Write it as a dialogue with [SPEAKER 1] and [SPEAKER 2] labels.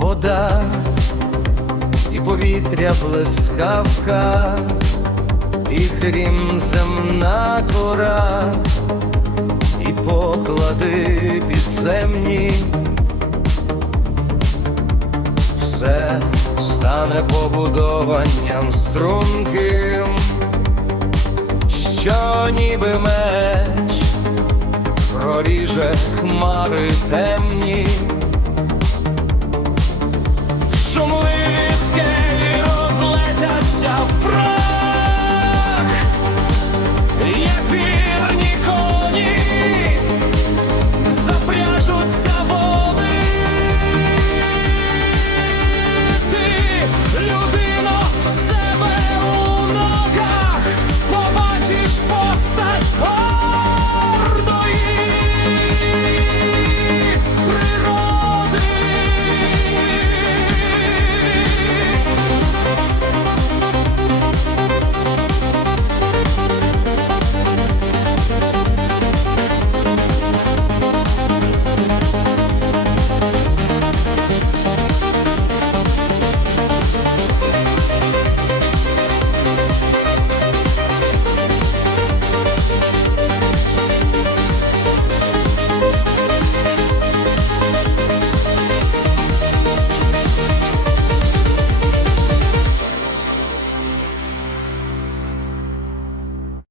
[SPEAKER 1] вода і повітря блискавка, і крім земна кора, і поклади підземні, все стане побудованням струнким, що ніби меч проріже хмари темні.